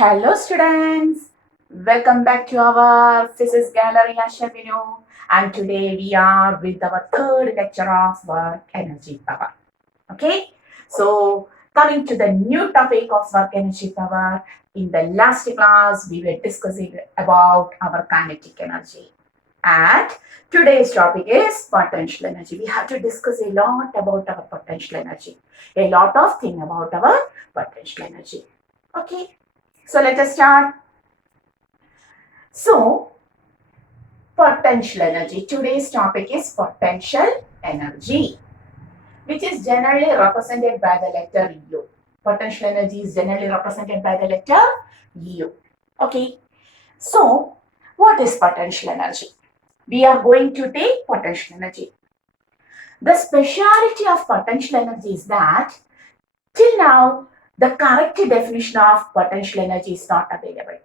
Hello students, welcome back to our physics gallery video, and today we are with our third lecture of work energy power. Okay, so coming to the new topic of work energy power, in the last class we were discussing about our kinetic energy, and today's topic is potential energy. We have to discuss a lot about our potential energy, a lot of thing about our potential energy. Okay. So let us start. So, potential energy. Today's topic is potential energy, which is generally represented by the letter U. Potential energy is generally represented by the letter U. Okay. So, what is potential energy? We are going to take potential energy. The speciality of potential energy is that till now, the correct definition of potential energy is not available.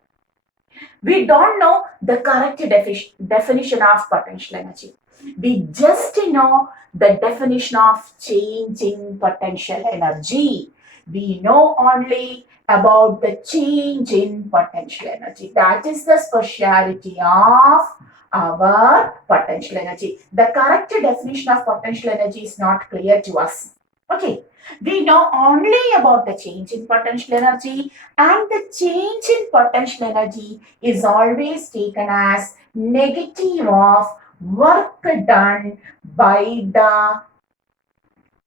We don't know the correct definition of potential energy. We just know the definition of change in potential energy. We know only about the change in potential energy. That is the speciality of our potential energy. The correct definition of potential energy is not clear to us. Okay, we know only about the change in potential energy, and the change in potential energy is always taken as negative of work done by the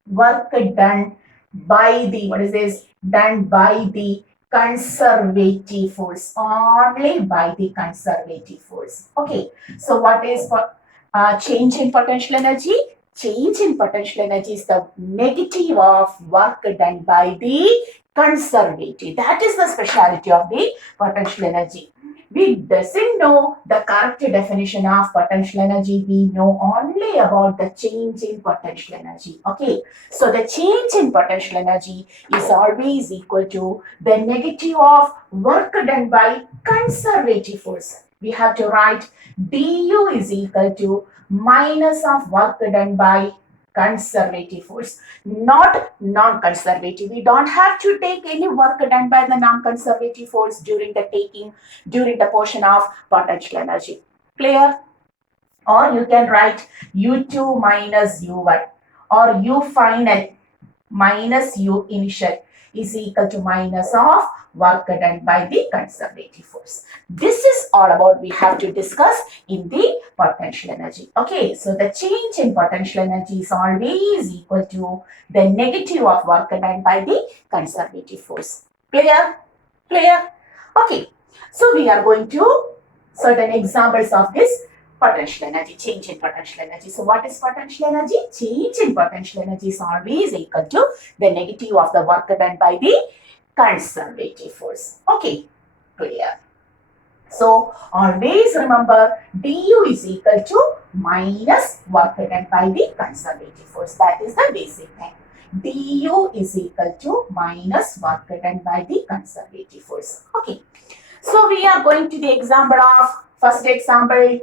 what is this, done by the conservative force, only by the conservative force. Okay, so what is change in potential energy? Change in potential energy is the negative of work done by the conservative. That is the speciality of the potential energy. We doesn't know the correct definition of potential energy. We know only about the change in potential energy. Okay, so the change in potential energy is always equal to the negative of work done by conservative force. We have to write du is equal to minus of work done by conservative force, not non-conservative. We don't have to take any work done by the non-conservative force during the portion of potential energy. Clear? Or you can write U2 minus U1 or U final minus U initial is equal to minus of work done by the conservative force. This is all about we have to discuss in the potential energy. Okay, so the change in potential energy is always equal to the negative of work done by the conservative force. Clear? Clear? Okay, so we are going to certain examples of this potential energy, change in potential energy. So what is potential energy? Change in potential energy is always equal to the negative of the work done by the conservative force. Okay, clear. So always remember du is equal to minus work done by the conservative force. That is the basic thing. du is equal to minus work done by the conservative force. Okay. So we are going to the example of first example.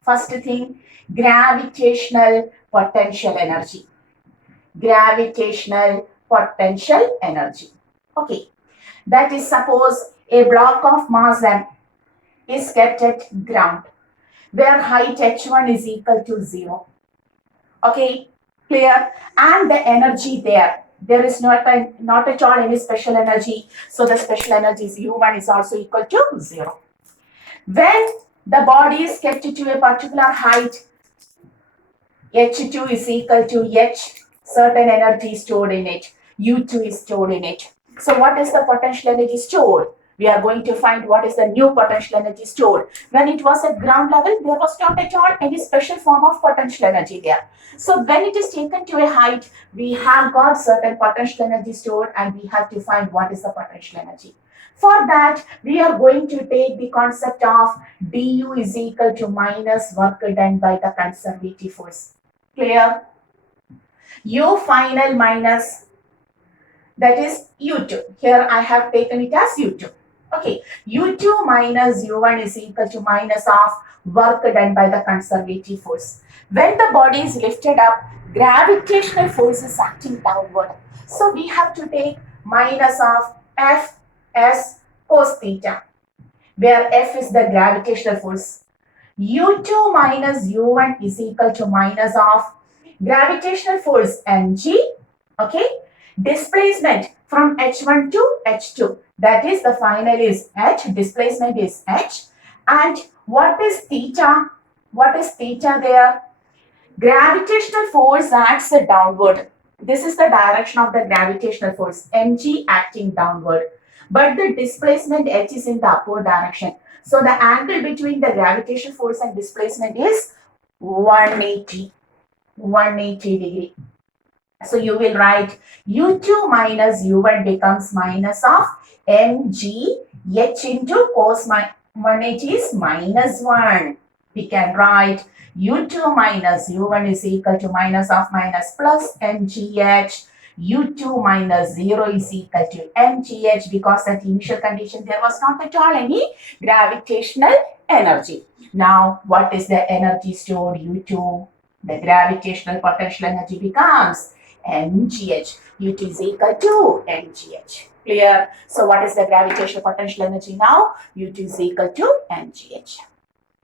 First thing, gravitational potential energy. Gravitational potential energy. Okay. That is, suppose a block of mass m is kept at ground where height h1 is equal to 0. Okay. Clear? And the energy there is not at all any special energy. So the special energy is u1 is also equal to 0. When the body is kept to a particular height, H2 is equal to H, certain energy stored in it, U2 is stored in it. So what is the potential energy stored? We are going to find what is the new potential energy stored. When it was at ground level, there was not at all any special form of potential energy there. So when it is taken to a height, we have got certain potential energy stored, and we have to find what is the potential energy. For that, we are going to take the concept of du is equal to minus work done by the conservative force. Clear? U final minus, that is U2. Here I have taken it as U2. Okay, U2 minus U1 is equal to minus of work done by the conservative force. When the body is lifted up, gravitational force is acting downward. So we have to take minus of F S cos theta, where F is the gravitational force. U2 minus U1 is equal to minus of gravitational force mg, okay, displacement from h1 to h2, that is the final is h, displacement is h, and what is theta? What is theta there? Gravitational force acts downward. This is the direction of the gravitational force, mg acting downward. But the displacement h is in the upward direction. So the angle between the gravitational force and displacement is 180 degree. So you will write u2 minus u1 becomes minus of mg h into cos 180 is minus 1. We can write u2 minus u1 is equal to minus of minus plus mgh. u2 minus 0 is equal to mgh, because at initial condition there was not at all any gravitational energy. Now what is the energy stored? u2, the gravitational potential energy becomes mgh. u2 is equal to mgh. Clear? So what is the gravitational potential energy now? u2 is equal to mgh.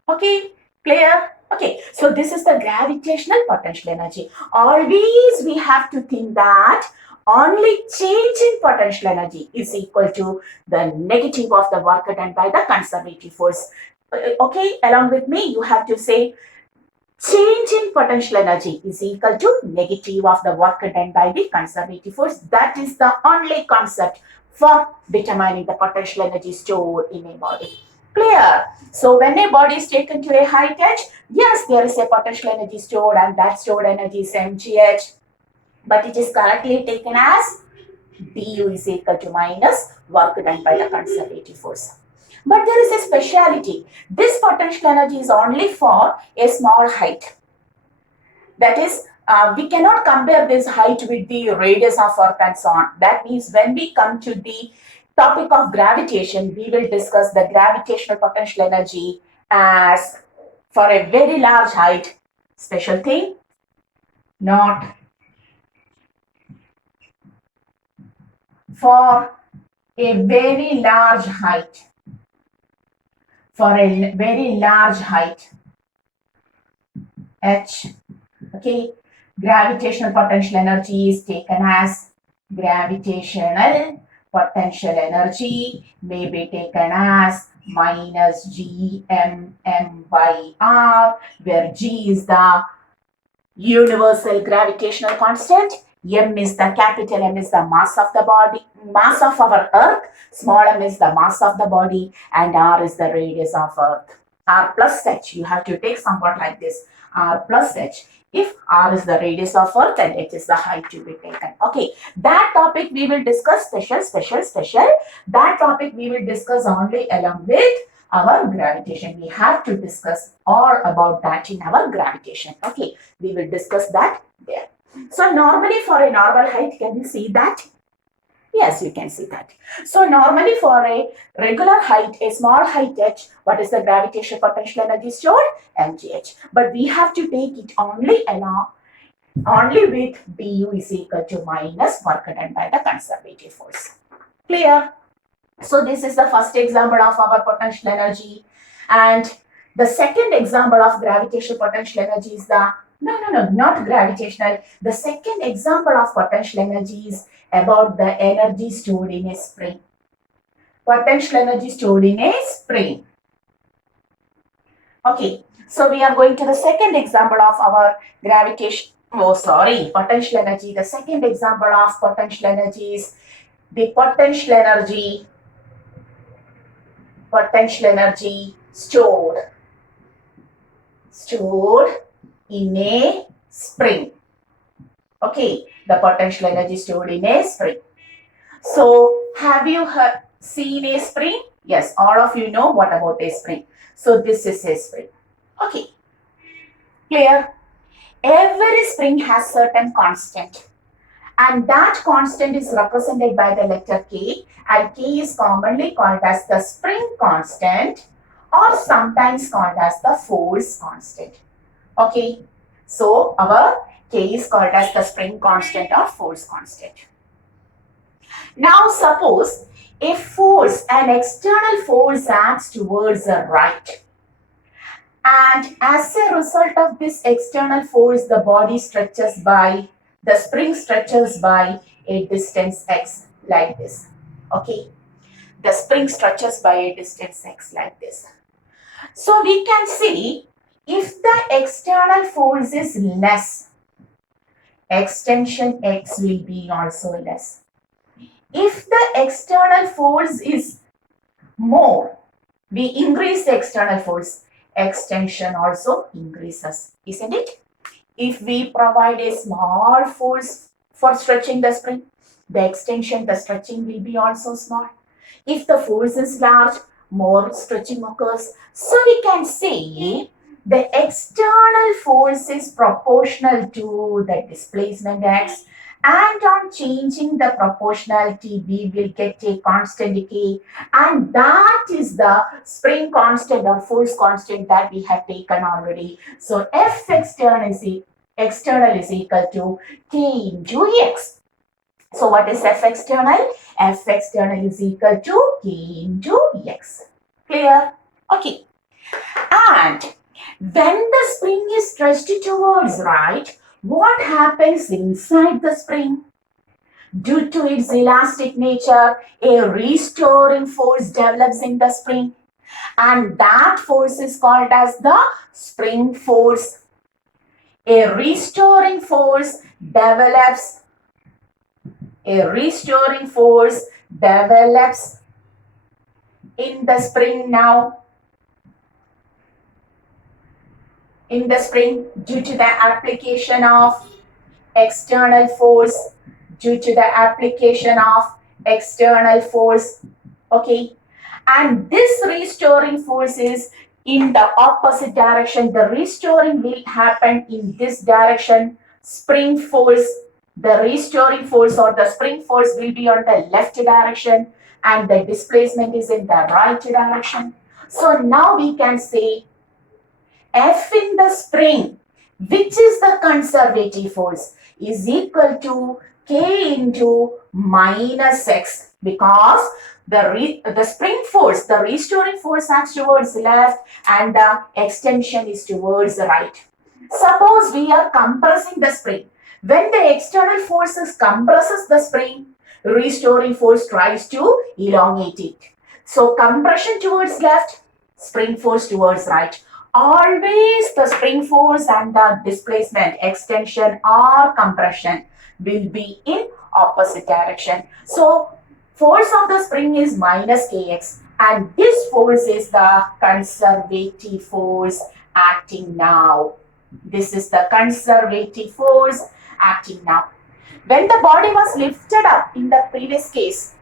Okay, clear? Okay, so this is the gravitational potential energy. Always we have to think that only change in potential energy is equal to the negative of the work done by the conservative force. Okay, along with me, you have to say change in potential energy is equal to negative of the work done by the conservative force. That is the only concept for determining the potential energy stored in a body. Clear? So when a body is taken to a height h, yes, there is a potential energy stored, and that stored energy is mgh, but it is correctly taken as du is equal to minus work done by the conservative force. But there is a speciality. This potential energy is only for a small height. That is, we cannot compare this height with the radius of Earth and so on. That means when we come to the topic of gravitation, we will discuss the gravitational potential energy as for a very large height. Special thing, not for a very large height. For a very large height, h, okay, gravitational potential energy is taken as gravitational potential energy may be taken as minus gmm by r, where g is the universal gravitational constant, m is the capital M is the mass of the body, mass of our earth, small m is the mass of the body, and r is the radius of earth. R plus h, you have to take somewhat like this, r plus h. If r is the radius of earth and h is the height to be taken. Okay, that topic we will discuss special. That topic we will discuss only along with our gravitation. We have to discuss all about that in our gravitation. Okay, we will discuss that there. So normally for a normal height, can you see that? Yes, you can see that. So normally for a regular height, a small height h, what is the gravitational potential energy stored? mgh. But we have to take it only with du is equal to minus work done by the conservative force. Clear? So this is the first example of our potential energy, and the second example of gravitational potential energy is the not gravitational. The second example of potential energy is about the energy stored in a spring. Potential energy stored in a spring. Okay, so we are going to the second example of our potential energy. The second example of potential energy is the potential energy stored in a spring. Okay, the potential energy stored in a spring. So have you seen a spring? Yes, all of you know what about a spring. So this is a spring. Okay, clear? Every spring has certain constant, and that constant is represented by the letter K, and K is commonly called as the spring constant, or sometimes called as the force constant. Okay, so our K is called as the spring constant or force constant. Now suppose a force, an external force acts towards the right. And as a result of this external force, the body stretches by, the spring stretches by a distance x like this. Okay. The spring stretches by a distance x like this. So we can see if the external force is less, extension x will be also less. If the external force is more, we increase the external force, extension also increases, isn't it? If we provide a small force for stretching the spring, the extension, the stretching will be also small. If the force is large, more stretching occurs. So we can say the external force is proportional to the displacement x, and on changing the proportionality, we will get a constant k, and that is the spring constant or force constant that we have taken already. So F external is equal to k into x. So what is F external? F external is equal to k into x. Clear? Okay. And when the spring is stretched towards right, what happens inside the spring? Due to its elastic nature, a restoring force develops in the spring, and that force is called as the spring force. A restoring force develops, a restoring force develops in the spring now, in the spring due to the application of external force, due to the application of external force. Okay, and this restoring force is in the opposite direction. The restoring will happen in this direction. Spring force, the restoring force or the spring force will be on the left direction, and the displacement is in the right direction. So now we can say F in the spring, which is the conservative force, is equal to K into minus X, because the spring force, the restoring force acts towards left and the extension is towards the right. Suppose we are compressing the spring. When the external forces compresses the spring, restoring force tries to elongate it. So compression towards left, spring force towards right. Always the spring force and the displacement, extension or compression will be in opposite direction. So force of the spring is minus kx, and this force is the conservative force acting now. This is the conservative force acting now. When the body was lifted up in the previous case,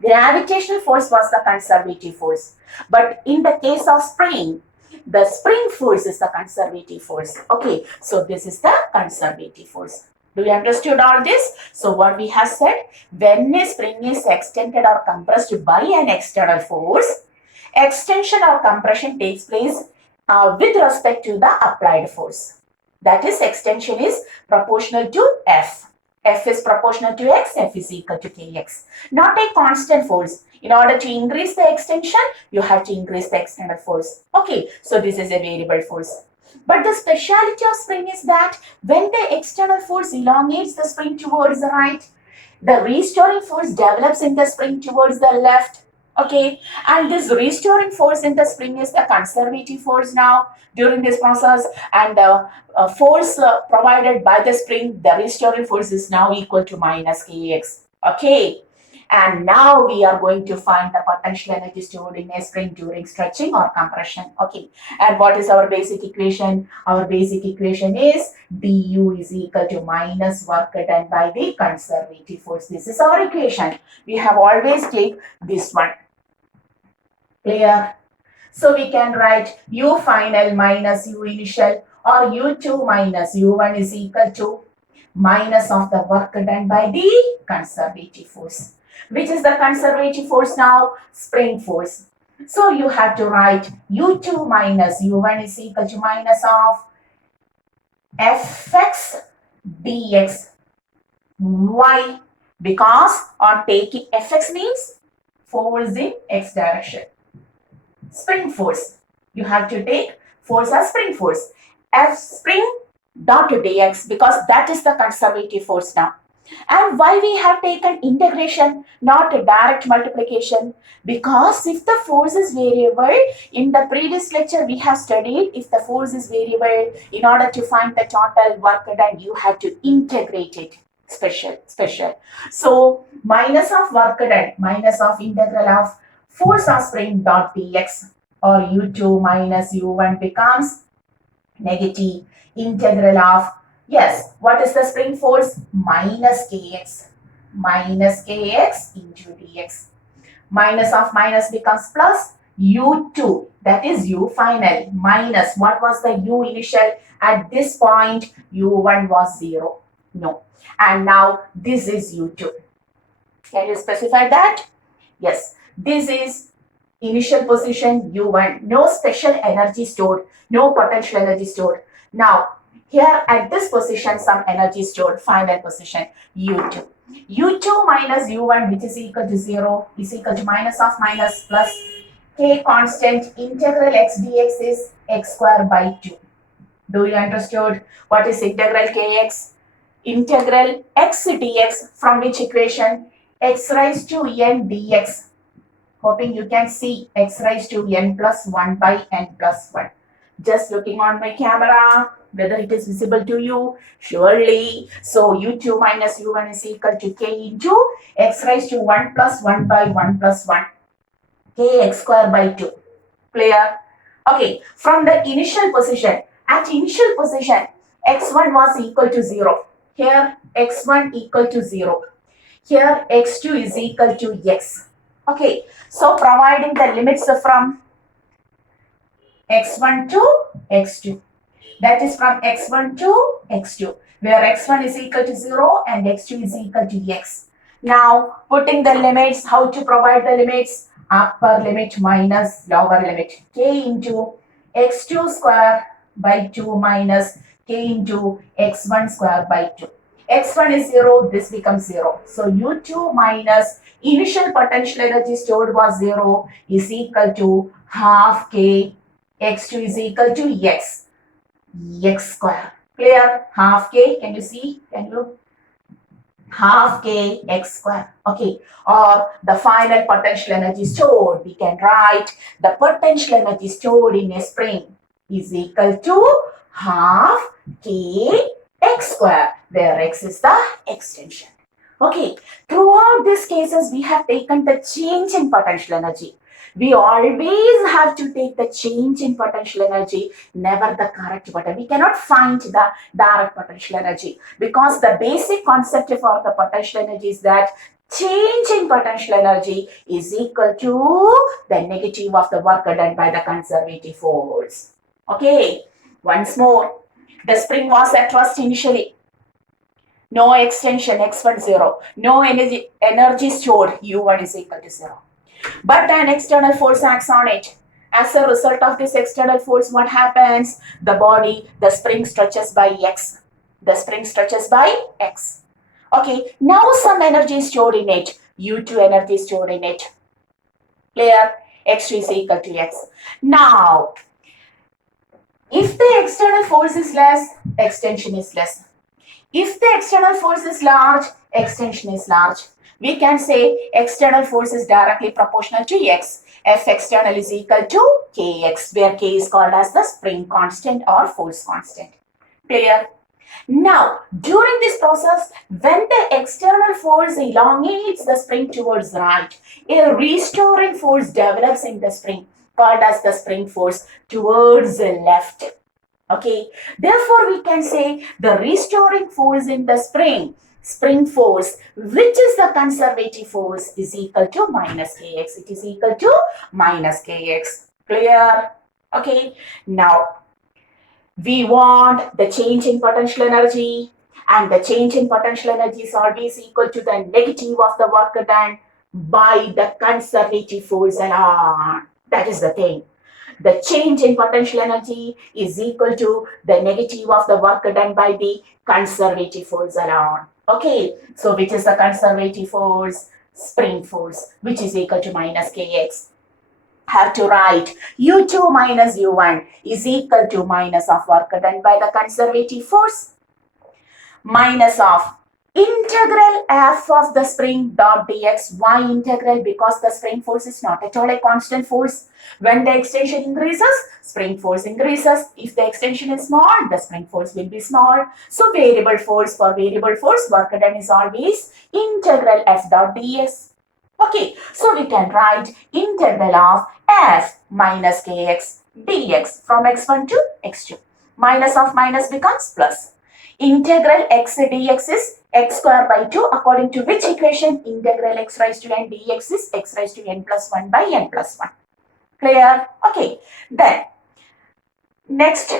gravitational force was the conservative force. But in the case of spring, the spring force is the conservative force. Okay, so this is the conservative force. Do you understood all this? So what we have said, when a spring is extended or compressed by an external force, extension or compression takes place with respect to the applied force. That is, extension is proportional to F. F is proportional to x, F is equal to kx. Not a constant force. In order to increase the extension, you have to increase the external force. Okay, so this is a variable force. But the speciality of spring is that when the external force elongates the spring towards the right, the restoring force develops in the spring towards the left. Okay, and this restoring force in the spring is the conservative force now during this process, and the force provided by the spring, the restoring force, is now equal to minus kx. Okay, and now we are going to find the potential energy stored in a spring during stretching or compression. Okay, and what is our basic equation? Our basic equation is du is equal to minus work done by the conservative force. This is our equation. We have always take this one. Clear? So we can write u final minus u initial, or u2 minus u1 is equal to minus of the work done by the conservative force. Which is the conservative force now? Spring force. So you have to write u2 minus u1 is equal to minus of fx dx. Why? Because on taking fx means force in x direction. Spring force. You have to take force as spring force. F spring dot dx, because that is the conservative force now. And why we have taken integration, not a direct multiplication? Because if the force is variable, in the previous lecture we have studied, if the force is variable, in order to find the total work done, you have to integrate it. Special. So minus of work done, minus of integral of force of spring dot dx, or u2 minus u1 becomes negative integral of, yes, what is the spring force? Minus kx. Minus kx into dx. Minus of minus becomes plus u2, that is u final, minus what was the u initial? At this point u1 was 0. No. And now this is u2. Can you specify that? Yes. This is initial position u1. No special energy stored. No potential energy stored. Now, here at this position, some energy stored. Final position u2. u2 minus u1, which is equal to 0, is equal to minus of minus plus k constant. Integral x dx is x square by 2. Do you understood what is integral kx? Integral x dx, from which equation? X raised to n dx. Hoping you can see x raised to n plus 1 by n plus 1. Just looking on my camera, whether it is visible to you, surely. So u2 minus u1 is equal to k into x raised to 1 plus 1 by 1 plus 1, k x square by 2. Clear? Okay, from the initial position, at initial position, x1 was equal to 0. Here, x1 equal to 0. Here, x2 is equal to x. Okay, so providing the limits from x1 to x2. That is from x1 to x2, where x1 is equal to 0 and x2 is equal to x. Now, putting the limits, how to provide the limits? Upper limit minus lower limit. K into x2 square by 2 minus k into x1 square by 2. x1 is 0, this becomes 0. So u2 minus initial potential energy stored was 0 is equal to half k, x2 is equal to x square. Clear? Half k, can you see? Can you? Half k x square. Okay. Or the final potential energy stored, we can write the potential energy stored in a spring is equal to half k x square, where x is the extension. Okay, throughout these cases, we have taken the change in potential energy. We always have to take the change in potential energy, never the correct button. We cannot find the direct potential energy, because the basic concept for the potential energy is that change in potential energy is equal to the negative of the work done by the conservative force. Okay, once more. The spring was at rest initially. No extension, x1 0. No energy stored, u1 is equal to 0. But an external force acts on it. As a result of this external force, what happens? The spring stretches by x. The spring stretches by x. Okay, now some energy is stored in it. u2 energy is stored in it. Clear? x2 is equal to x. Now, if the external force is less, extension is less. If the external force is large, extension is large. We can say external force is directly proportional to x. F external is equal to kx, where k is called as the spring constant or force constant. Clear? Now, during this process, when the external force elongates the spring towards right, a restoring force develops in the spring, called as the spring force towards the left. Okay, therefore we can say the restoring force in the spring force, which is the conservative force, is equal to minus kx. It is equal to minus kx. Clear? Okay, now we want the change in potential energy, and the change in potential energy is always equal to the negative of the work done by the conservative force alone. That is the thing. The change in potential energy is equal to the negative of the work done by the conservative force alone. Okay, so which is the conservative force? spring force, which is equal to minus kx. Have to write u2 minus u1 is equal to minus of work done by the conservative force minus of integral f of the spring dot dx. Why integral? Because the spring force is not at all a constant force. When the extension increases, spring force increases. If the extension is small, the spring force will be small. So variable force, for variable force, work done is always integral f dot ds. Okay, so we can write integral of f minus kx dx from x1 to x2. Minus of minus becomes plus. Integral x dx is x square by 2, according to which equation integral x raised to n dx is x raised to n plus 1 by n plus 1. Clear? Okay. Then, next,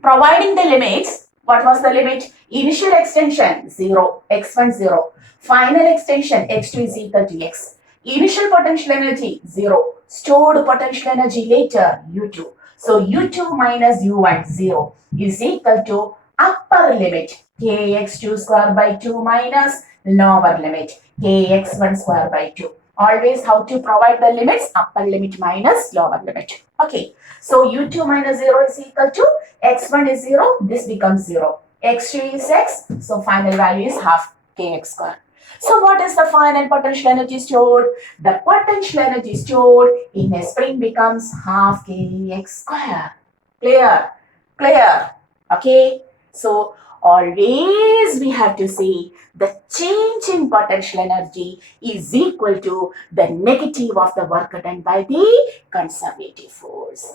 providing the limits, what was the limit? Initial extension 0, x1 0. Final extension x2 is equal to x. Initial potential energy 0. Stored potential energy later u2. So u2 minus u1 0 is equal to upper limit kx2 square by 2 minus lower limit kx1 square by 2. Always how to provide the limits? Upper limit minus lower limit. Okay. So u2 minus 0 is equal to x1 is 0. This becomes 0. x2 is x. So final value is half kx square. So what is the final potential energy stored? The potential energy stored in a spring becomes half kx square. Clear? Clear? Okay. So always we have to say the change in potential energy is equal to the negative of the work done by the conservative force.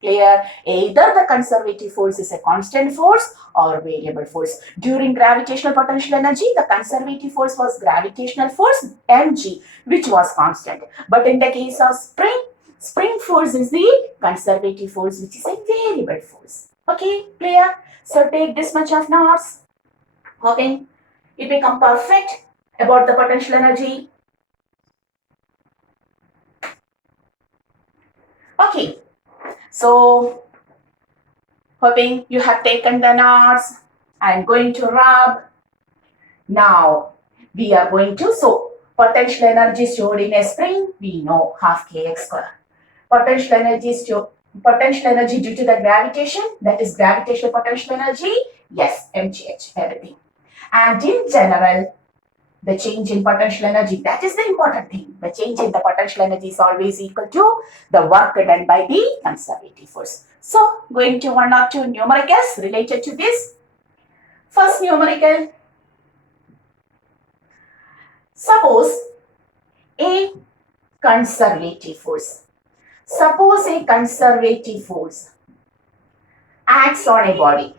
Clear? Either the conservative force is a constant force or variable force. During gravitational potential energy, the conservative force was gravitational force mg, which was constant. But in the case of spring force is the conservative force, which is a variable force. Okay, clear? So take this much of notes. Okay, it become perfect about the potential energy. Okay, so hoping you have taken the notes. I am going to rub. Now we are going to, so potential energy stored in a spring, we know half kx square. Potential energy due to the gravitation, that is gravitational potential energy, yes, mgh, everything. And in general, the change in potential energy, that is the important thing. The change in the potential energy is always equal to the work done by the conservative force. So, going to one or two numericals related to this. First numerical, suppose a conservative force. Suppose a conservative force acts on a body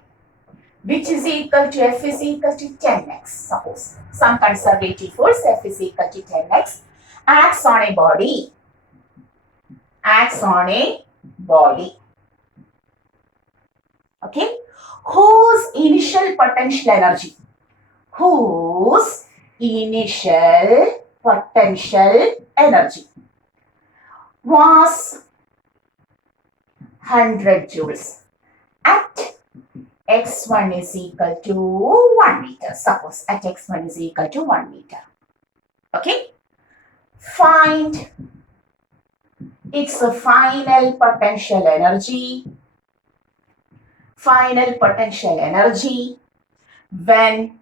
which is equal to F is equal to 10x. Suppose some conservative force F is equal to 10x acts on a body. Okay, whose initial potential energy was 100 joules at x1 is equal to 1 meter. Suppose at x1 is equal to 1 meter. Okay, find its final potential energy when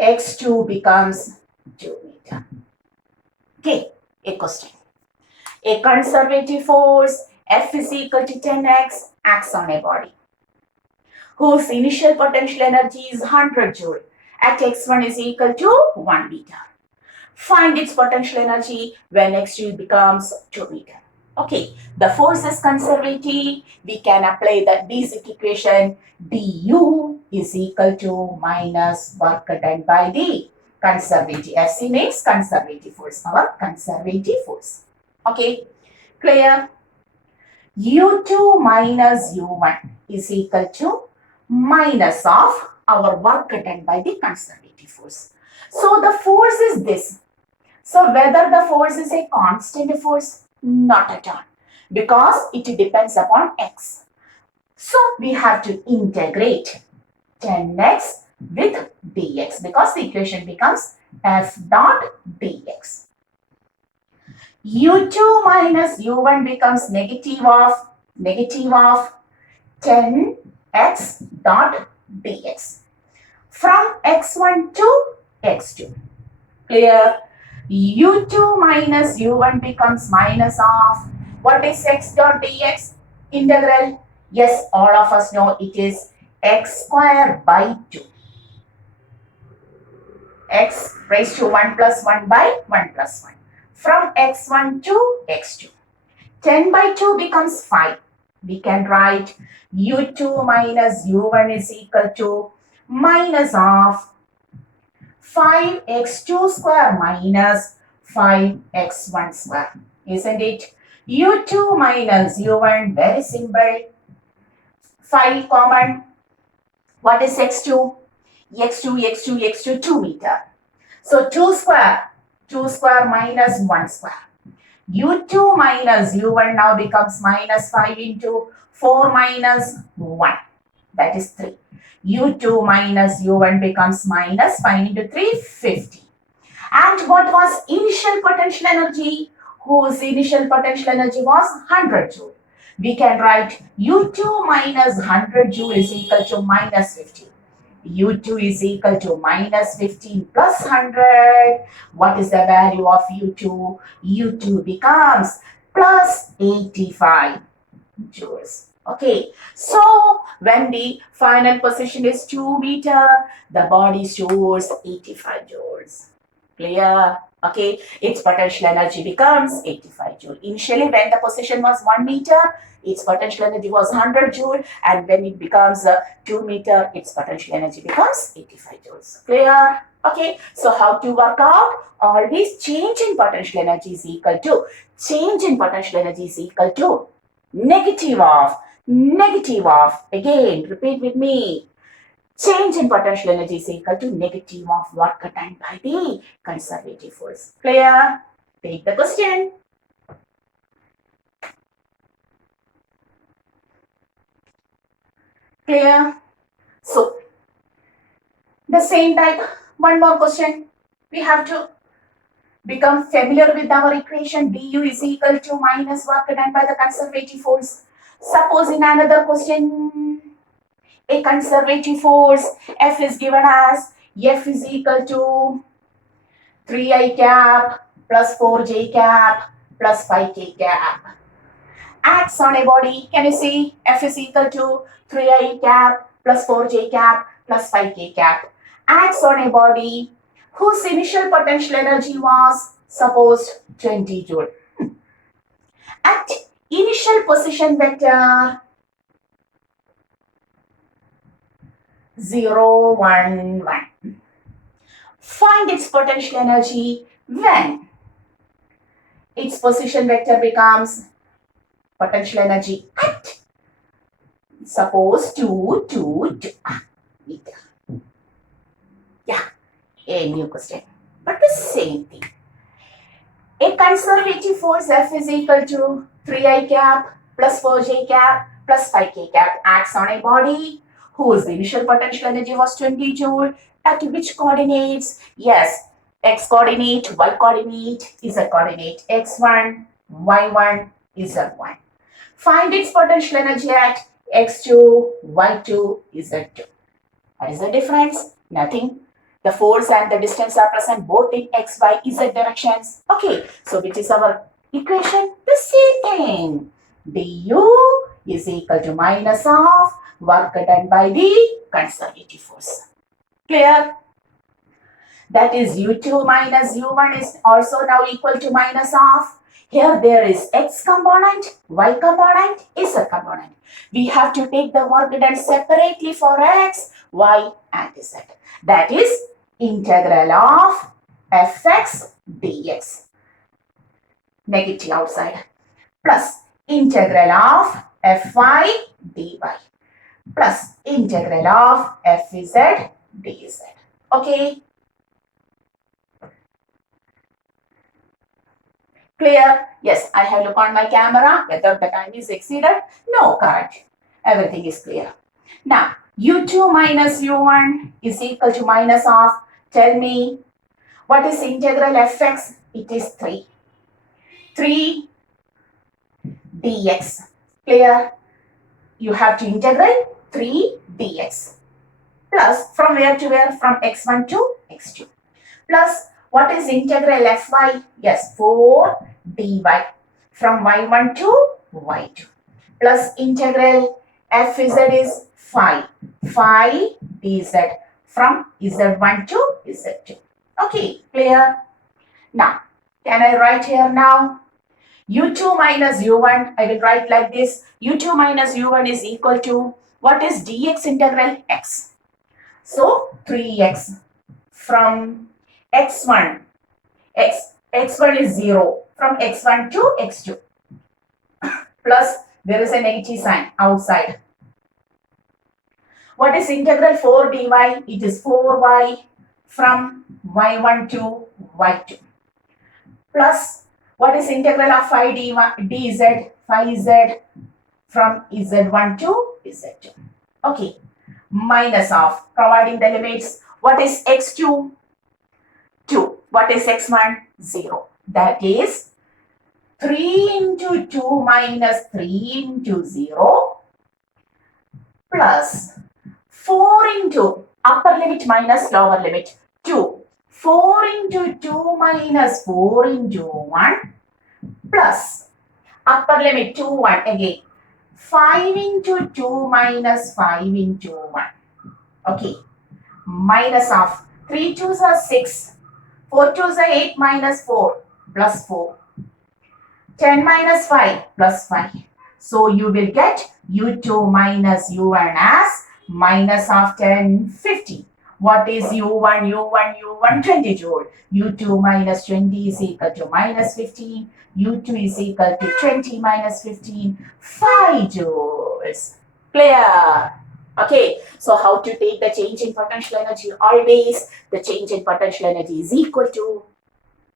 x2 becomes 2 meter. Okay, a question. A conservative force F is equal to 10x acts on a body whose initial potential energy is 100 joule at x1 is equal to 1 meter. Find its potential energy when x2 becomes 2 meter. Okay, the force is conservative. We can apply the basic equation du is equal to minus work done by the conservative. Fc means conservative force, our conservative force. Okay, clear? u2 minus u1 is equal to minus of our work done by the conservative force. So the force is this. So whether the force is a constant force, not at all, because it depends upon x. So we have to integrate 10x with dx because the equation becomes f dot dx. u2 minus u1 becomes negative of 10x dot dx from x1 to x2. Clear? u2 minus u1 becomes minus of what is x dot dx integral? Yes, all of us know it is x square by 2. X raised to 1 plus 1 by 1 plus 1. From x1 to x2. 10 by 2 becomes 5. We can write u2 minus u1 is equal to minus of 5x2 square minus 5x1 square. Isn't it? u2 minus u1, very simple. 5 common. What is x2? x2, 2 meter. So 2 square minus 1 square. u2 minus u1 now becomes minus 5 into 4 minus 1. That is 3. u2 minus u1 becomes minus 5 into 3, 50. And what was initial potential energy? Whose initial potential energy was 100 joule. We can write u2 minus 100 joule is equal to minus 50. u2 is equal to minus 15 plus 100. What is the value of u2? u2 becomes plus 85 joules. Okay, so when the final position is 2 meter, the body stores 85 joules. Clear? Okay, its potential energy becomes 85 joule. Initially, when the position was 1 meter, its potential energy was 100 joule, and when it becomes 2 meter, its potential energy becomes 85 joules. Clear? Okay, so how to work out? Always change in potential energy is equal to negative of, again, repeat with me, change in potential energy is equal to negative of work done by the conservative force. Clear? Take the question. Clear? So, the same type, one more question. We have to become familiar with our equation du is equal to minus work done by the conservative force. Suppose in another question, a conservative force F is given as F is equal to 3i cap plus 4j cap plus 5k cap. Acts on a body, can you see F is equal to 3i cap plus 4j cap plus 5k cap. Acts on a body whose initial potential energy was supposed 20 joule. At initial position vector 0, 1, 1. Find its potential energy when its position vector becomes potential energy at suppose 2, 2, 2 meter. Yeah, a new question, but the same thing. A conservative force F is equal to 3i cap plus 4j cap plus 5k cap acts on a body whose initial potential energy was 20 joule at which coordinates? Yes, x coordinate, y coordinate, z coordinate, x1, y1, z1. Find its potential energy at x2, y2, z2. What is the difference? Nothing. The force and the distance are present both in x, y, z directions. Okay, so which is our equation? The same thing. du is equal to minus of work done by the conservative force. Clear? That is u2 minus u1 is also now equal to minus of. Here there is x component, y component, z component. We have to take the work done separately for x, y and z. That is integral of fx dx. Negative outside. Plus integral of fy dy. Plus integral of fz dz. Okay. Clear? Yes, I have looked on my camera whether the time is exceeded. No, correct. Everything is clear. Now, u2 minus u1 is equal to minus of, tell me, what is integral fx? It is 3. 3 dx. Clear? You have to integrate 3 dx. Plus, from where to where? From x1 to x2. Plus, what is integral fy? Yes, 4 dy. From y1 to y2. Plus integral fz is 5. 5 dz from z1 to z2. Okay, clear? Now, can I write here now? u2 minus u1, I will write like this. u2 minus u1 is equal to, what is dx integral? X. So, 3x from x1, x1 is 0, from x1 to x2. Plus, there is a negative sign outside. What is integral 4 dy? It is 4y from y1 to y2. Plus, what is integral of 5 dz? 5z from z1 to z2. Okay. Minus of, providing the limits. What is x2? 2. What is x1? 0. That is 3 into 2 minus 3 into 0 plus 4 into upper limit minus lower limit 2. 4 into 2 minus 4 into 1 plus upper limit 2, 1 again. 5 into 2 minus 5 into 1. Okay. Minus of 3 2s are 6. 4 2s are 8 minus 4 plus 4. 10 minus 5 plus 5. So you will get u2 minus u1 as minus of 10, 50. What is u1, u1, u1? 20 joule. u2 minus 20 is equal to minus 15. u2 is equal to 20 minus 15, 5 joules. Clear? Okay, so how to take the change in potential energy? Always the change in potential energy is equal to,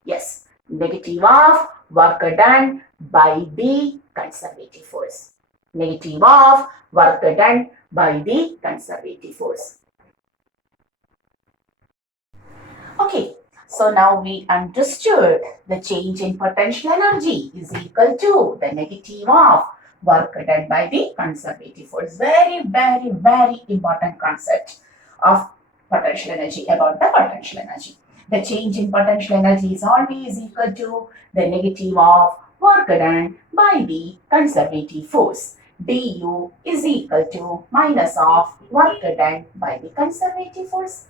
yes, negative of work done by the conservative force. Negative of work done by the conservative force. Okay, so now we understood the change in potential energy is equal to the negative of work done by the conservative force. Very, very, very important concept of potential energy, about the potential energy. The change in potential energy is always equal to the negative of work done by the conservative force. du is equal to minus of work done by the conservative force.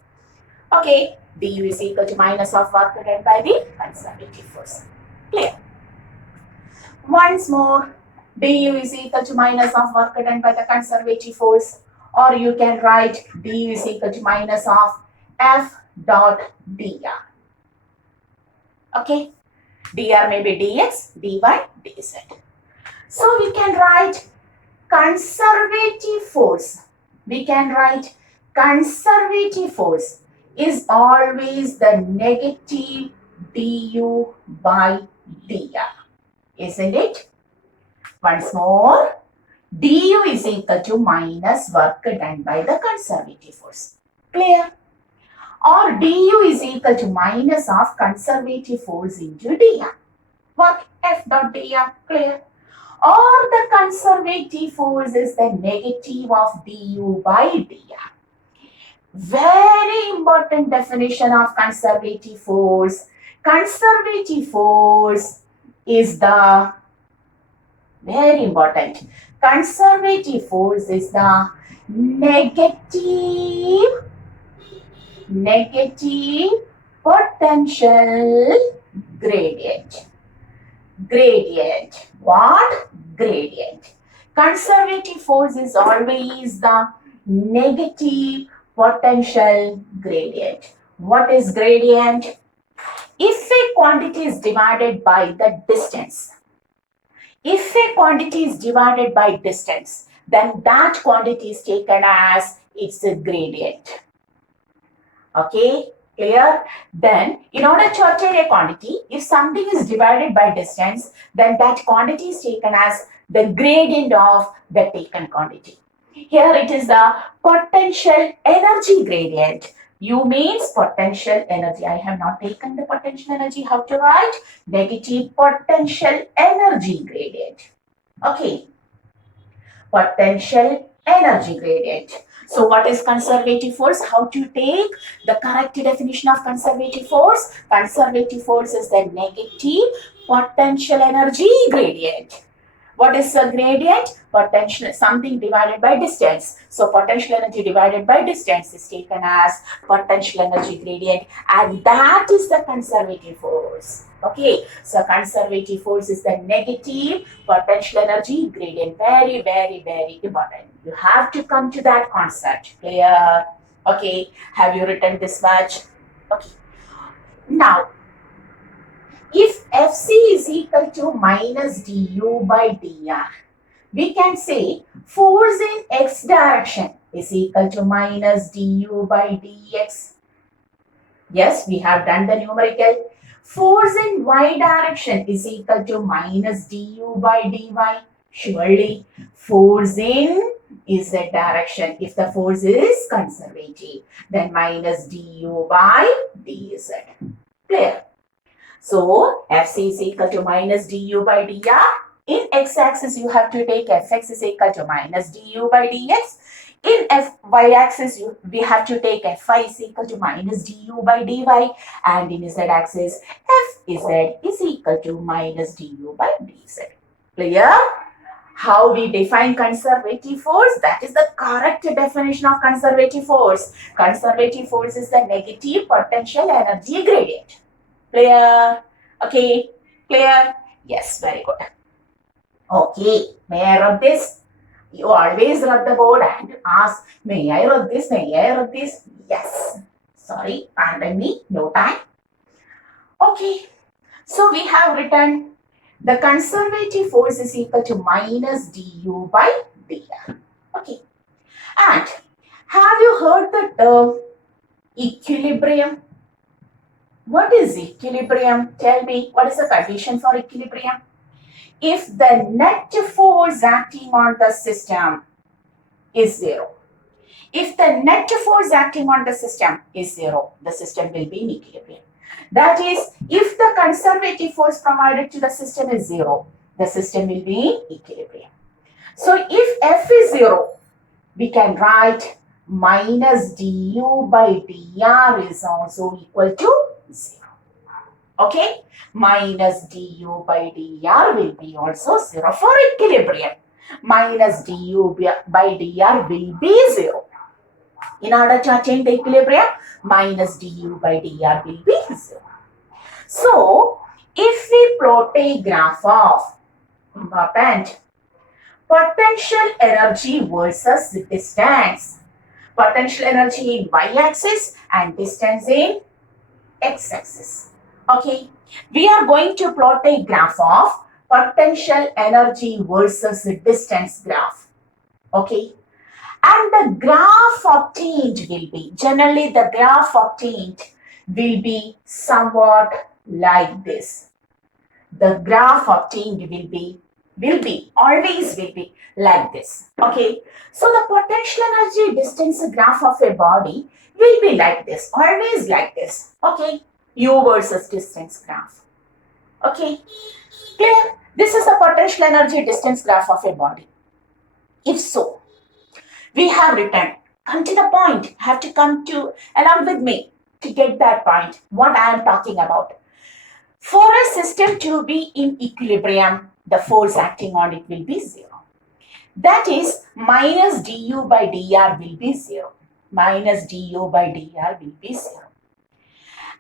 Okay, du is equal to minus of work done by the conservative force. Clear? Once more, du is equal to minus of work done by the conservative force, or you can write du is equal to minus of F dot dr. Okay, dr may be dx, dy, dz. So we can write conservative force. We can write conservative force is always the negative du by dr. Isn't it? Once more, du is equal to minus work done by the conservative force. Clear? Or du is equal to minus of conservative force into dr. Work F dot dr. Clear? Or the conservative force is the negative of du by dr. Very important definition of conservative force. Conservative force is the, very important, conservative force is the negative potential gradient. Gradient. What? Gradient. Conservative force is always the negative potential gradient. What is gradient? If a quantity is divided by the distance, then that quantity is taken as its a gradient. Okay, clear? Then, in order to obtain a quantity, if something is divided by distance, then that quantity is taken as the gradient of the taken quantity. Here it is the potential energy gradient. U means potential energy. I have not taken the potential energy. How to write? Negative potential energy gradient. Okay, potential energy gradient. So what is conservative force? How to take the correct definition of conservative force? Conservative force is the negative potential energy gradient. What is a gradient? Potential, something divided by distance. So potential energy divided by distance is taken as potential energy gradient, and that is the conservative force. Okay, so conservative force is the negative potential energy gradient. Very, very, very important. You have to come to that concept. Clear? Okay, have you written this much? Okay. Now, if Fc is equal to minus du by dr, we can say force in x direction is equal to minus du by dx. Yes, we have done the numerical. Force in y direction is equal to minus du by dy. Surely, force in is the direction. If the force is conservative, then minus du by dz. Clear? So, Fc is equal to minus du by dr. In x-axis, you have to take fx is equal to minus du by dx. In y-axis, we have to take fy is equal to minus du by dy. And in z-axis, fz is equal to minus du by dz. Clear? How we define conservative force? That is the correct definition of conservative force. Conservative force is the negative potential energy gradient. Clear? Okay, clear? Yes, very good. Okay, may I rub this? You always rub the board and ask, may I rub this? May I rub this? Yes. Sorry, pardon me, no time. Okay, so we have written the conservative force is equal to minus du by dr. Okay, and have you heard the term equilibrium? What is equilibrium? Tell me, what is the condition for equilibrium? If the net force acting on the system is zero. If the net force acting on the system is zero, the system will be in equilibrium. That is, if the conservative force provided to the system is zero, the system will be in equilibrium. So if F is zero, we can write minus du by dr is also equal to zero. Okay, minus du by dr will be also zero for equilibrium. Minus du by dr will be zero. In order to attain the equilibrium, minus du by dr will be zero. So, if we plot a graph of important potential energy versus distance, potential energy in y-axis and distance in x-axis. Okay, we are going to plot a graph of potential energy versus distance graph. Okay, and the graph obtained will be, generally the graph obtained will be somewhat like this. The graph obtained always will be like this. Okay, so the potential energy distance graph of a body will be like this, always like this. Okay, u versus distance graph. Okay, clear? This is the potential energy distance graph of a body. If so, we have written, come to the point, have to come to along with me to get that point, what I am talking about. For a system to be in equilibrium, the force acting on it will be zero. That is, minus du by dr will be zero. Minus du by dr will be zero.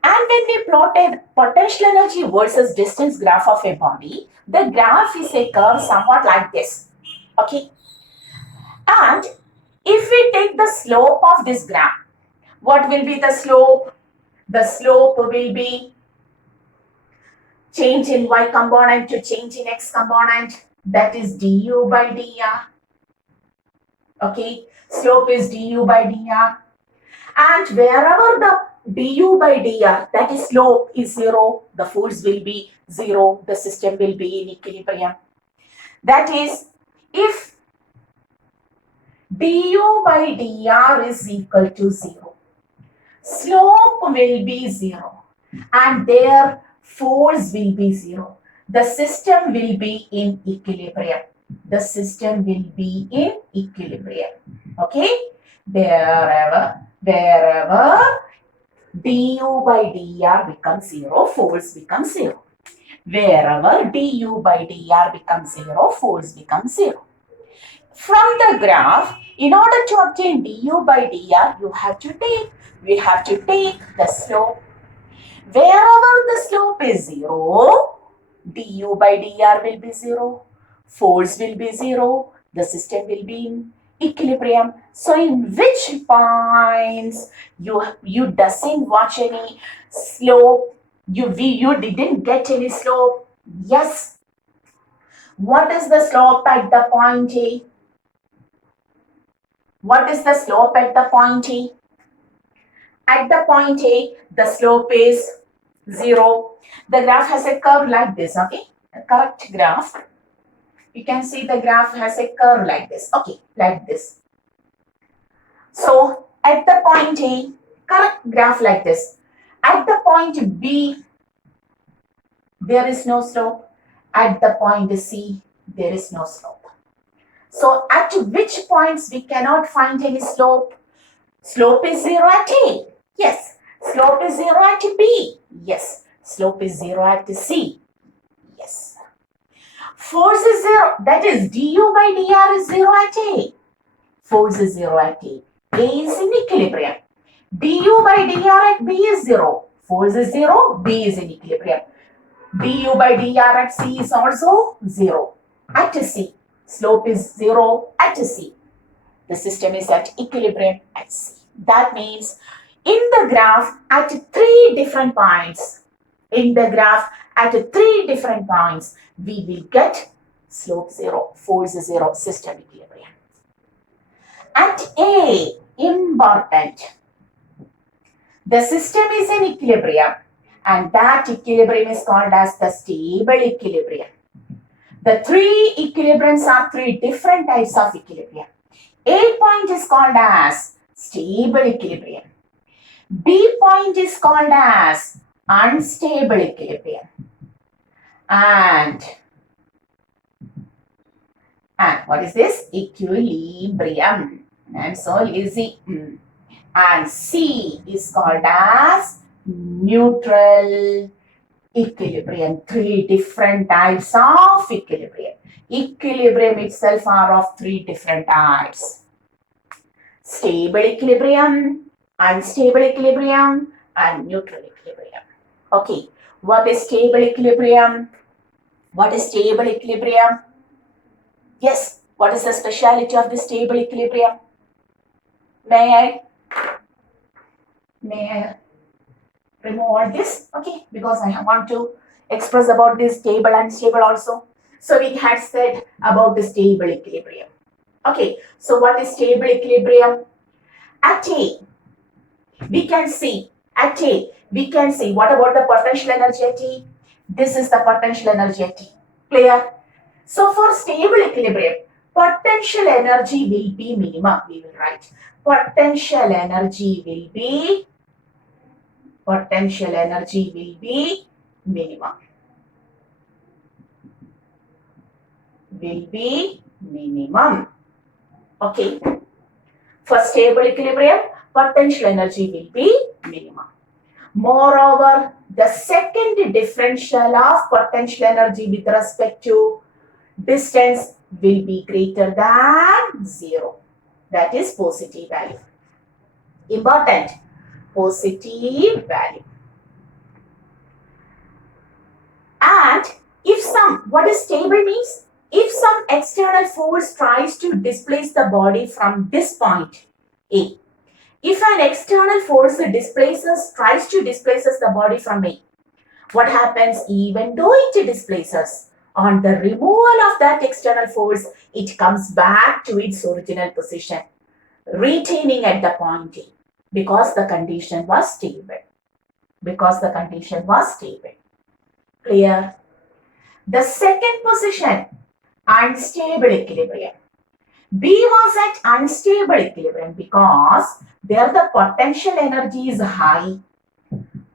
And when we plot a potential energy versus distance graph of a body, the graph is a curve somewhat like this. Okay. And if we take the slope of this graph, what will be the slope? The slope will be change in y component to change in x component. That is du by dr. Okay, slope is du by dr. And wherever the du by dr, that is slope, is zero, the force will be zero, the system will be in equilibrium. That is, if du by dr is equal to 0. Slope will be 0 and their force will be 0. The system will be in equilibrium. The system will be in equilibrium. Okay? Wherever du by dr becomes 0, force becomes 0. Wherever du by dr becomes 0, force becomes 0. From the graph, in order to obtain du by dr, we have to take the slope. Wherever the slope is 0, du by dr will be 0, force will be 0, the system will be in equilibrium. So in which points you doesn't watch any slope, you didn't get any slope? Yes. What is the slope at the point A? What is the slope at the point A? At the point A, the slope is 0. The graph has a curve like this, okay? A correct graph. You can see the graph has a curve like this, okay, like this. So, at the point A, correct graph like this. At the point B, there is no slope. At the point C, there is no slope. So, at which points we cannot find any slope? Slope is 0 at A. Yes. Slope is 0 at B. Yes. Slope is 0 at C. Yes. Force is 0. That is du by dr is 0 at A. Force is 0 at A. A is in equilibrium. Du by dr at B is 0. Force is 0. B is in equilibrium. Du by dr at C is also 0. At C. Slope is 0 at C. The system is at equilibrium at C. That means in the graph at 3 different points, we will get slope 0, force 0, system equilibrium. At A, important, the system is in equilibrium and that equilibrium is called as the stable equilibrium. The 3 equilibriums are 3 different types of equilibrium. A point is called as stable equilibrium. B point is called as unstable equilibrium. And what is this? Equilibrium. And so easy. And C is called as neutral equilibrium. 3 different types of equilibrium. Equilibrium itself are of 3 different types. Stable equilibrium, unstable equilibrium, and neutral equilibrium. Okay, what is stable equilibrium? What is stable equilibrium? Yes, what is the speciality of the stable equilibrium? May I remove all this? Okay, because I want to express about this stable and unstable also. So we had said about the stable equilibrium. Okay, so what is stable equilibrium? At A, we can see, what about the potential energy at A? This is the potential energy at A. Clear? So for stable equilibrium, potential energy will be minimum. We will write potential energy will be minimum. Okay. For stable equilibrium, potential energy will be minimum. Moreover, the second differential of potential energy with respect to distance will be greater than 0. That is positive value. Important. Positive value. And what is stable means? If some external force tries to displace the body from this point A, if an external force tries to displace the body from A, what happens? Even though it displaces, on the removal of that external force, it comes back to its original position, retaining at the point A, because the condition was stable. Clear? The second position, unstable equilibrium. B was at unstable equilibrium because there the potential energy is high.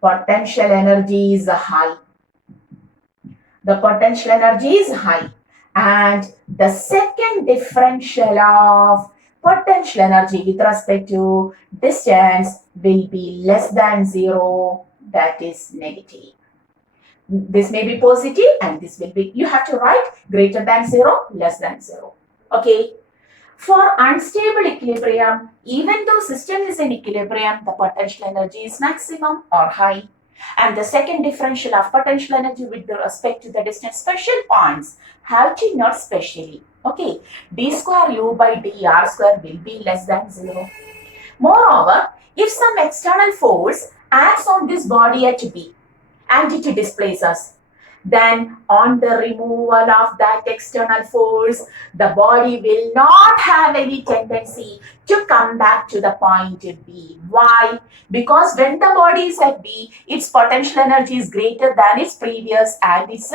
Potential energy is high. The potential energy is high. And the second differential of potential energy with respect to distance will be less than 0, that is negative. This may be positive and this will be, you have to write greater than 0, less than 0. Okay. For unstable equilibrium, even though system is in equilibrium, the potential energy is maximum or high. And the second differential of potential energy with respect to the distance, special points have to note specially. Okay, d square u by d r square will be less than 0. Moreover, if some external force acts on this body at B and it displaces, then on the removal of that external force, the body will not have any tendency to come back to the point B. Why? Because when the body is at B, its potential energy is greater than its previous and its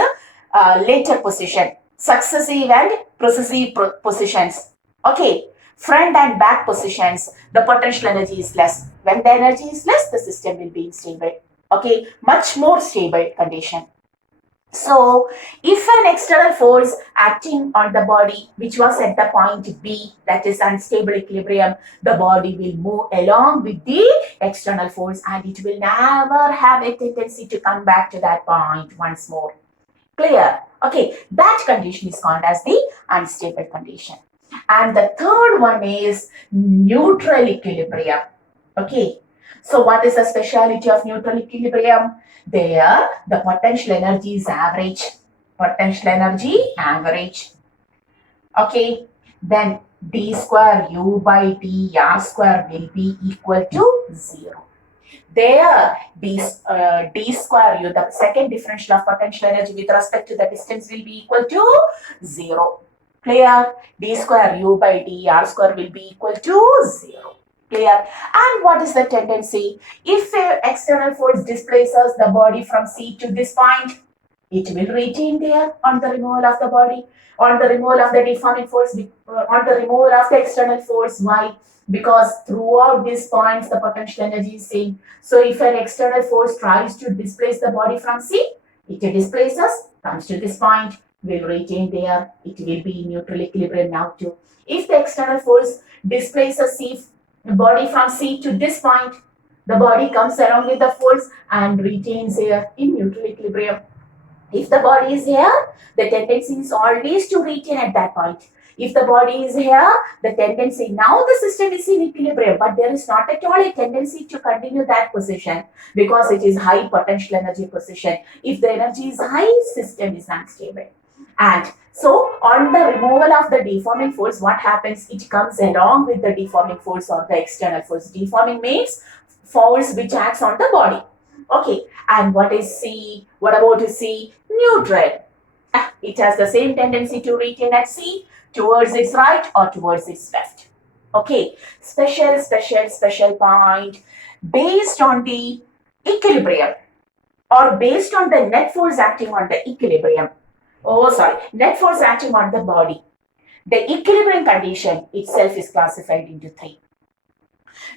later position, successive and precessive positions. Okay, front and back positions, the potential energy is less. When the energy is less, the system will be unstable. Okay, much more stable condition. So, if an external force acting on the body, which was at the point B, that is unstable equilibrium, the body will move along with the external force and it will never have a tendency to come back to that point once more. Clear? Okay, that condition is called as the unstable condition. And the third one is neutral equilibrium. Okay, so what is the speciality of neutral equilibrium? There, the potential energy is average. Potential energy average. Okay, then d square u by d r square will be equal to 0. There, d square u, the second differential of potential energy with respect to the distance will be equal to 0. Clear? D square u by d r square will be equal to 0. Clear? And what is the tendency? If an external force displaces the body from C to this point, it will retain there on the removal of the body, on the removal of the deforming force, on the removal of the external force. Why? Because throughout these points, the potential energy is same. So if an external force tries to displace the body from C, it displaces, comes to this point, will retain there. It will be in neutral equilibrium now too. If the external force displaces the body from C to this point, the body comes along with the force and retains here in neutral equilibrium. If the body is here, the tendency is always to retain at that point. If the body is here, the tendency, now the system is in equilibrium, but there is not at all a tendency to continue that position because it is high potential energy position. If the energy is high, system is unstable. And so on the removal of the deforming force, what happens? It comes along with the deforming force or the external force. Deforming means force which acts on the body. Okay, and what is C? What about C? Neutral. It has the same tendency to retain at C towards its right or towards its left. Okay, special point based on the equilibrium or based on the net force acting on the equilibrium. Oh, sorry, net force acting on the body. The equilibrium condition itself is classified into 3,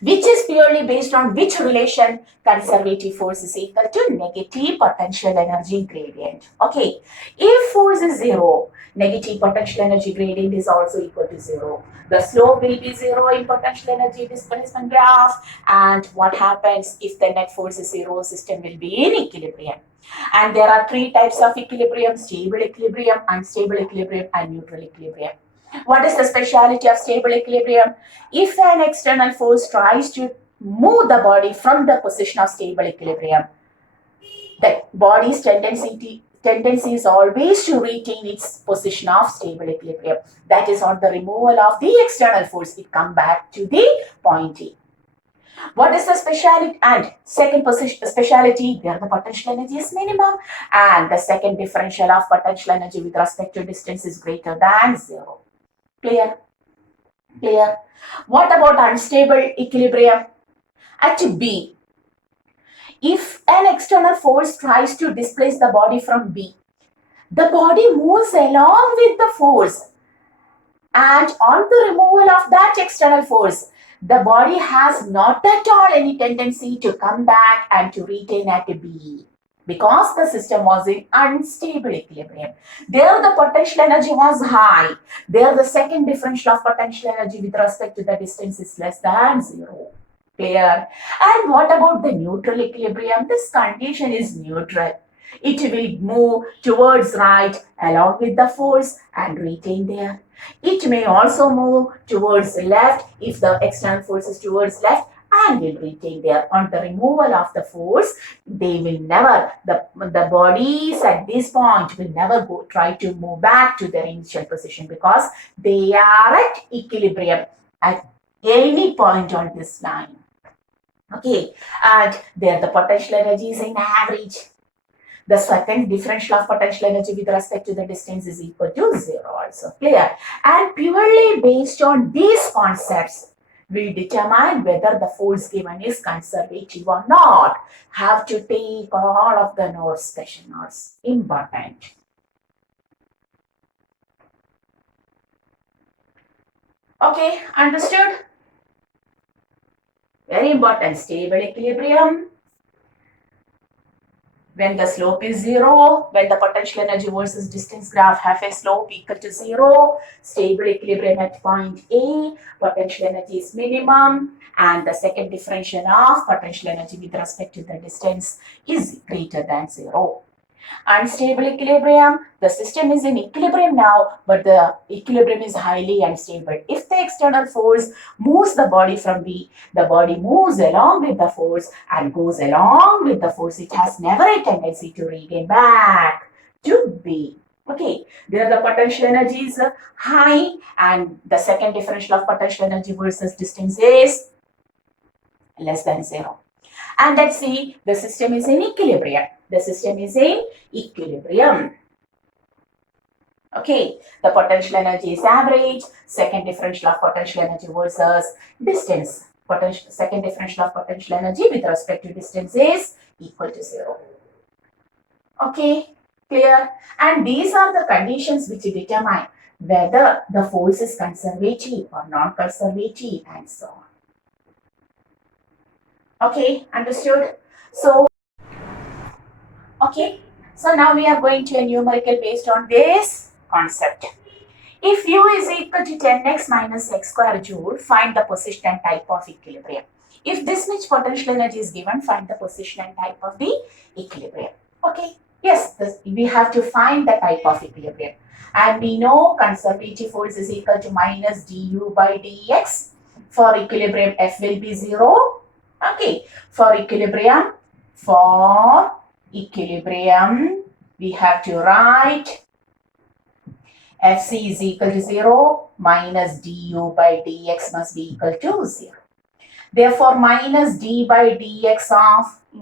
which is purely based on which relation? Conservative force is equal to negative potential energy gradient. Okay, if force is 0, negative potential energy gradient is also equal to 0. The slope will be 0 in potential energy displacement graph. And what happens if the net force is 0? System will be in equilibrium. And there are 3 types of equilibrium: stable equilibrium, unstable equilibrium, and neutral equilibrium. What is the speciality of stable equilibrium? If an external force tries to move the body from the position of stable equilibrium, the body's tendency is always to retain its position of stable equilibrium. That is, on the removal of the external force, it comes back to the point A. What is the speciality? And second speciality, where the potential energy is minimum and the second differential of potential energy with respect to distance is greater than 0. Clear? Clear? What about unstable equilibrium? At B, if an external force tries to displace the body from B, the body moves along with the force And on the removal of that external force, the body has not at all any tendency to come back and to retain at B, because the system was in unstable equilibrium. There the potential energy was high. There the second differential of potential energy with respect to the distance is less than 0. Clear? And what about the neutral equilibrium? This condition is neutral. It will move towards right along with the force and retain there. It may also move towards left if the external force is towards left and will retain there. On the removal of the force, they will never, the bodies at this point will never try to move back to their initial position, because they are at equilibrium at any point on this line. Okay, and there the potential energy is in average. The second differential of potential energy with respect to the distance is equal to 0 also. Clear? And purely based on these concepts, we determine whether the force given is conservative or not. Have to take all of the notes, special notes. Important. Okay, understood? Very important. Stable equilibrium. When the slope is 0, when the potential energy versus distance graph have a slope equal to 0, stable equilibrium at point A, potential energy is minimum, and the second differential of potential energy with respect to the distance is greater than 0. Unstable equilibrium, the system is in equilibrium now, but the equilibrium is highly unstable. If the external force moves the body from B, the body moves along with the force and goes along with the force. It has never a tendency to regain back to B. Okay, there the potential energy is high, and the second differential of potential energy versus distance is less than 0. And let's see, the system is in equilibrium. The system is in equilibrium. Okay, the potential energy is average. Second differential of potential energy versus distance. Second differential of potential energy with respect to distance is equal to 0. Okay, clear? And these are the conditions which determine whether the force is conservative or non-conservative and so on. Okay, understood? So now we are going to a numerical based on this concept. If U is equal to 10x minus x square joule, find the position and type of equilibrium. If this much potential energy is given, find the position and type of the equilibrium. Okay, yes, we have to find the type of equilibrium. And we know conservative force is equal to minus du by dx. For equilibrium, F will be 0. Okay, for equilibrium, we have to write Fc is equal to 0 minus du by dx must be equal to 0. Therefore, minus d by dx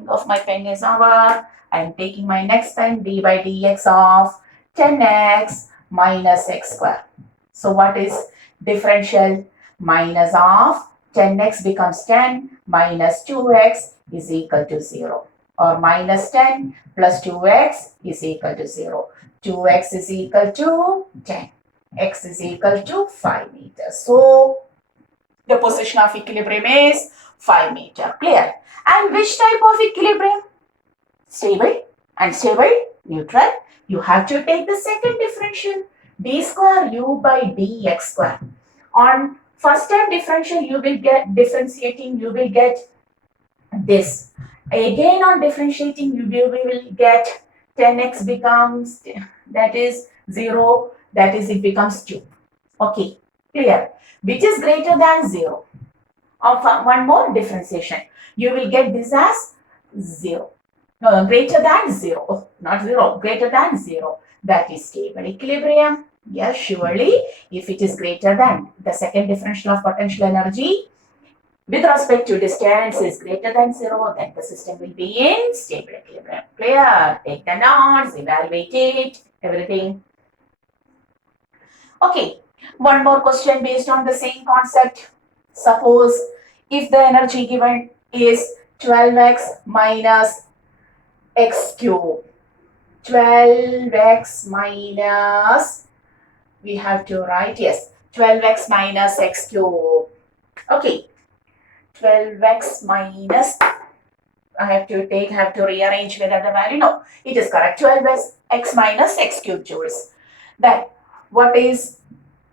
of my pen is over. I am taking my next pen, d by dx of 10x minus x square. So what is differential? Minus of 10x becomes 10 minus 2x is equal to 0. Or minus 10 plus 2x is equal to 0. 2x is equal to 10. X is equal to 5 meters. So, the position of equilibrium is 5 meters. Clear? And which type of equilibrium? Stable, unstable, neutral. You have to take the second differential. D square u by dx square. On first time differential, you will get differentiating, you will get this. Again on differentiating, you will get 10x becomes, that is 0, that is it becomes 2. Okay, clear. Which is greater than 0. One more differentiation. You will get this as 0. No, greater than 0. Oh, not 0, greater than 0. That is stable equilibrium. Yes, surely, if it is greater than the second differential of potential energy with respect to distance is greater than 0, then the system will be in stable equilibrium. Clear? Take the notes, evaluate it, everything. Okay, one more question based on the same concept. Suppose if the energy given is 12x minus x cube. 12x minus, we have to write, yes, 12x minus x cube. Okay, 12x minus, I have to rearrange whether the value, no, it is correct, 12x minus x cube joules. Then, what is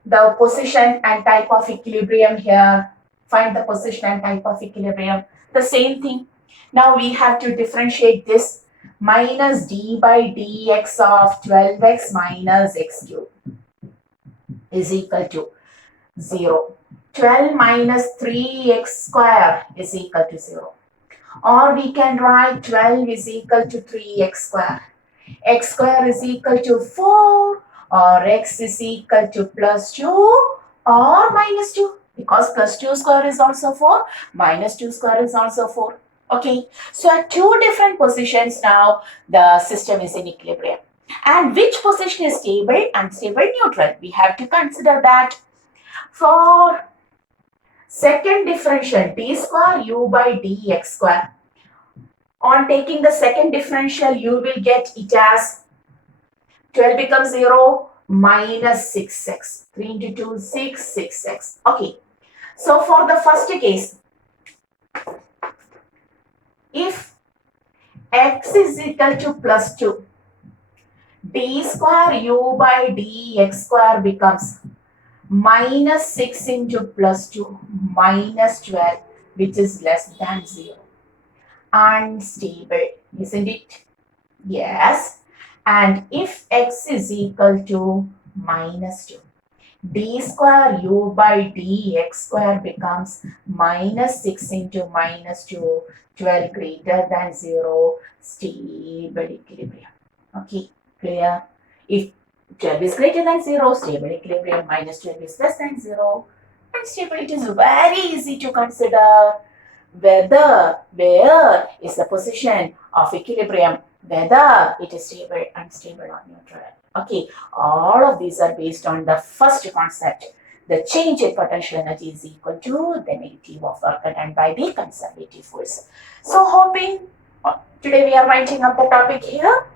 the position and type of equilibrium here? Find the position and type of equilibrium. The same thing. Now we have to differentiate this minus d by dx of 12x minus x cube is equal to 0. 12 minus 3x square is equal to 0. Or we can write 12 is equal to 3x square. X square is equal to 4, or x is equal to plus 2 or minus 2, because plus 2 square is also 4, minus 2 square is also 4. Okay, so at two different positions now the system is in equilibrium. And which position is stable, unstable, neutral? We have to consider that. For second differential, d square u by dx square. On taking the second differential, you will get it as 12 becomes 0 minus 6x. 3 into 2, 6, 6x. Okay. So for the first case, if x is equal to plus 2, d square u by dx square becomes minus 6 into plus 2 minus 12, which is less than 0. Unstable, isn't it? Yes. And if x is equal to minus 2, d square u by dx square becomes minus 6 into minus 2, 12 greater than 0, stable equilibrium. Okay, clear? If 12 is greater than 0, stable equilibrium, minus 12 is less than 0, unstable. It is very easy to consider where is the position of equilibrium, whether it is stable, unstable, or neutral. Okay, all of these are based on the first concept. The change in potential energy is equal to the negative of work done by the conservative force. So hoping today we are writing up the topic here,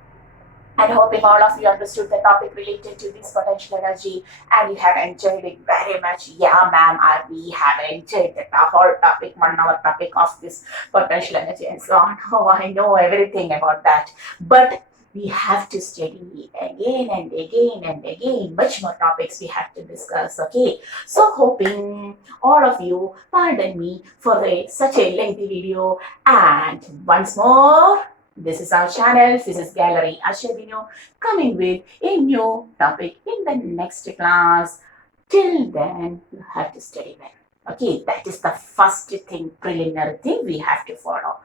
and hoping all of you understood the topic related to this potential energy and you have enjoyed it very much. Yeah, ma'am, we have enjoyed the whole topic, 1 hour topic of this potential energy and so on. Oh, I know everything about that. But we have to study again and again and again. Much more topics we have to discuss. Okay. So hoping all of you pardon me for such a lengthy video. And once more, this is our channel, this is Gallery Ashadino, coming with a new topic in the next class. Till then, you have to study well. Okay, that is the first thing, preliminary thing we have to follow.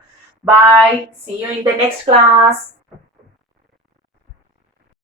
Bye. See you in the next class.